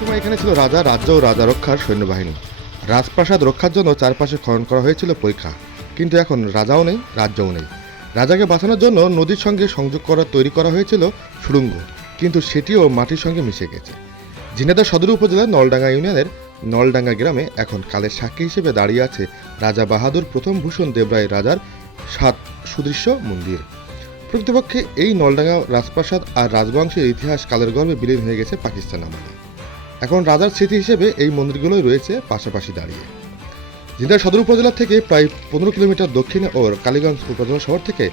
সময় এখানে ছিল রাজা, রাজ্য ও রাজা রক্ষার সৈন্যবাহিনী। রাজপ্রাসাদ রক্ষার জন্য চারপাশে খনন করা হয়েছিল পরীক্ষা। কিন্তু এখন রাজাও নেই, রাজ্যও নেই। রাজাকে বাঁচানোর জন্য নদীর সঙ্গে সংযোগ করা, তৈরি করা হয়েছিল সুড়ঙ্গ। কিন্তু সেটিও মাটির সঙ্গে মিশে গেছে। ঝিনাইদহ সদর উপজেলার নলডাঙ্গা ইউনিয়নের নলডাঙ্গা গ্রামে এখন কালের সাক্ষী হিসেবে দাঁড়িয়ে আছে রাজা বাহাদুর প্রথম ভূষণ দেবরায় রাজার সাত সুদৃশ্য মন্দির। প্রকৃতপক্ষে এই নলডাঙ্গা রাজপ্রাসাদ আর রাজবংশের ইতিহাস কালের গর্ভে বিলীন হয়ে গেছে পাকিস্তান আমলে। এখন রাজার স্মৃতি হিসেবে এই মন্দিরগুলোই রয়েছে পাশাপাশি দাঁড়িয়ে। জিন্দার সদর উপজেলা থেকে প্রায় পনেরো কিলোমিটার দক্ষিণে ও কালীগঞ্জ উপজেলা শহর থেকে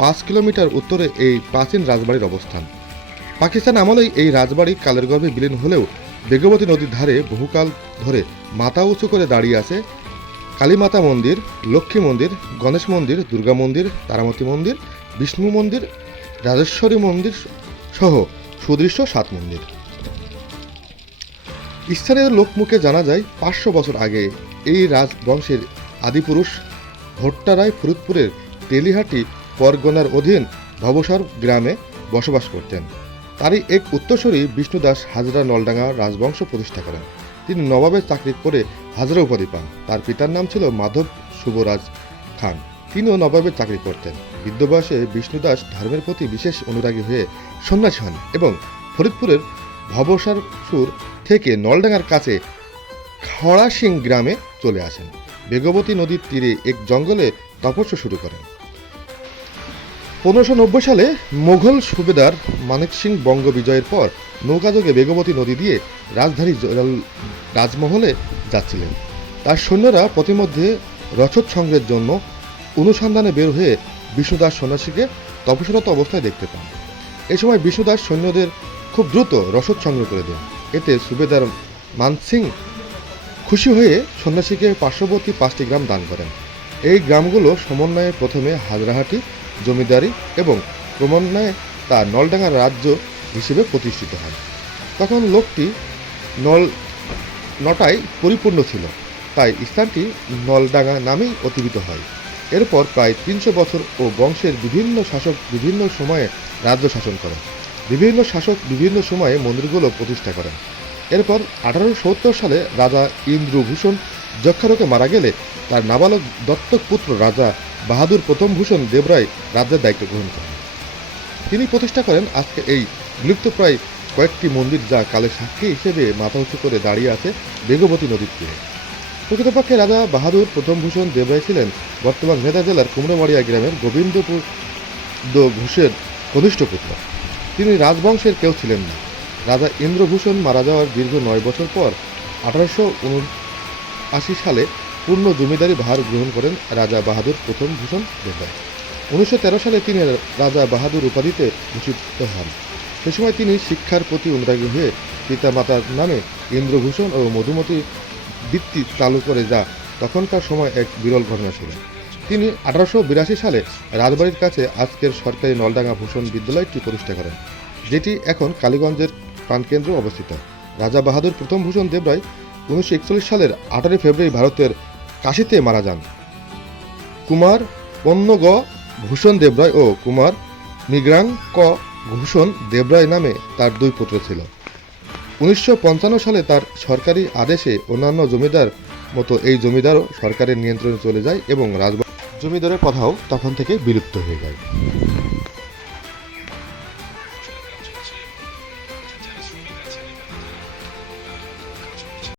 পাঁচ কিলোমিটার উত্তরে এই প্রাচীন রাজবাড়ির অবস্থান। পাকিস্তান আমলেই এই রাজবাড়ি কালের গর্ভে বিলীন হলেও বেগবতী নদীর ধারে বহুকাল ধরে মাথা উঁচু করে দাঁড়িয়ে আছে কালীমাতা মন্দির, লক্ষ্মী মন্দির, গণেশ মন্দির, দুর্গা মন্দির, তারামতী মন্দির, বিষ্ণু মন্দির, রাজেশ্বরী মন্দির সহ সুদৃশ্য সাত মন্দির। স্থানীয় লোকমুখে জানা যায়, পাঁচশো বছর আগে এই রাজবংশের আদিপুরুষ ভট্টারায় ফরিদপুরের তেলিহাটি পরগনার অধীন ভবসার গ্রামে বসবাস করতেন। তারই এক উত্তরসূরি বিষ্ণুদাস হাজরা নলডাঙ্গা রাজবংশ প্রতিষ্ঠা করেন। তিনি নবাবের চাকরি করে হাজরা উপাধি পান। তার পিতার নাম ছিল মাধব শুভরাজ খান। তিনিও নবাবের চাকরি করতেন। বৃদ্ধ বয়সে বিষ্ণুদাস ধর্মের প্রতি বিশেষ অনুরাগী হয়ে সন্ন্যাসী হন এবং ফরিদপুরের ভবসার সুর থেকে নলডাঙ্গার কাছে খড়াসিং গ্রামে চলে আসেন। বেগবতী নদীর তীরে এক জঙ্গলে তপস্যা শুরু করেন। পনেরোশো নব্বই সালে মোঘল সুবেদার মানিক সিং বঙ্গ বিজয়ের পর নৌকাযোগে বেগবতী নদী দিয়ে রাজধানী রাজমহলে যাচ্ছিলেন। তার সৈন্যরা প্রতিমধ্যে রসদ সংগ্রহের জন্য অনুসন্ধানে বের হয়ে বিষ্ণুদাস সন্ন্যাসীকে তপস্যরত অবস্থায় দেখতে পান। এ সময় বিষ্ণুদাস সৈন্যদের খুব দ্রুত রসদ সংগ্রহ করে দেন। এতে সুবেদার মানসিং খুশি হয়ে সন্ন্যাসীকে পার্শ্ববর্তী পাঁচটি গ্রাম দান করেন। এই গ্রামগুলো সমন্বয়ে প্রথমে হাজরাহাটি, জমিদারি এবং ক্রমান্বয়ে তা নলডাঙ্গা রাজ্য হিসেবে প্রতিষ্ঠিত হয়। তখন লোকটি নল নটায় পরিপূর্ণ ছিল, তাই স্থানটি নলডাঙ্গা নামেই অতিবিত হয়। এরপর প্রায় তিনশো বছর ও বংশের বিভিন্ন শাসক বিভিন্ন সময়ে রাজ্য শাসন করেন। বিভিন্ন শাসক বিভিন্ন সময়ে মন্দিরগুলো প্রতিষ্ঠা করেন। এরপর আঠারোশো সত্তর সালে রাজা ইন্দ্রভূষণ যক্ষারোগে মারা গেলে তার নাবালক দত্তক পুত্র রাজা বাহাদুর প্রথম ভূষণ দেবরায় রাজ্যের দায়িত্ব গ্রহণ করেন। তিনি প্রতিষ্ঠা করেন আজকে এই বিলুপ্তপ্রায় কয়েকটি মন্দির যা কালের সাক্ষী হিসেবে মাথা উঁচু করে দাঁড়িয়ে আছে বেগবতী নদীর তীরে। প্রকৃতপক্ষে রাজা বাহাদুর প্রথম ভূষণ দেবরায় ছিলেন বর্তমান মেদা জেলার কুমড়োমারিয়া গ্রামের গোবিন্দপুর ঘোষের কনিষ্ঠ পুত্র। তিনি রাজবংশের কেউ ছিলেন না। রাজা ইন্দ্রভূষণ মারা যাওয়ার দীর্ঘ নয় বছর পর আঠারোশো আশি সালে পূর্ণ জমিদারি ভার গ্রহণ করেন রাজা বাহাদুর প্রথম ভূষণ দেবরায় উনিশশো সালে তিনি রাজা বাহাদুর উপাধিতে ভূষিত হন। সে সময় তিনি শিক্ষার প্রতি অনুরাগী হয়ে পিতামাতার নামে ইন্দ্রভূষণ ও মধুমতি বৃত্তি চালু করে যা তখনকার সময় এক বিরল ঘটনা ছিল। তিনি আঠারোশো বিরাশি সালে রাজবাড়ির কাছে আজকের সরকারি নলডাঙ্গা ভূষণ বিদ্যালয়টি প্রতিষ্ঠা করেন, যেটি এখন কালীগঞ্জের প্রাণকেন্দ্র অবস্থিত। রাজা বাহাদুর প্রথম ভূষণ দেবরায় উনিশশো একচল্লিশ সালের আঠারোই ফেব্রুয়ারি ভারতের কাশিতে মারা যান। কুমার পন্নগ ভূষণ দেবরায় ও কুমার নিগ্রাং ক ভূষণ দেবরায় নামে তার দুই পুত্র ছিল। উনিশশো পঞ্চান্ন সালে তার সরকারি আদেশে অন্যান্য জমিদার মতো এই জমিদারও সরকারের নিয়ন্ত্রণে চলে যায় এবং রাজবাড়ি জমিদারের কথাও তখন থেকে বিলুপ্ত হয়ে যায়।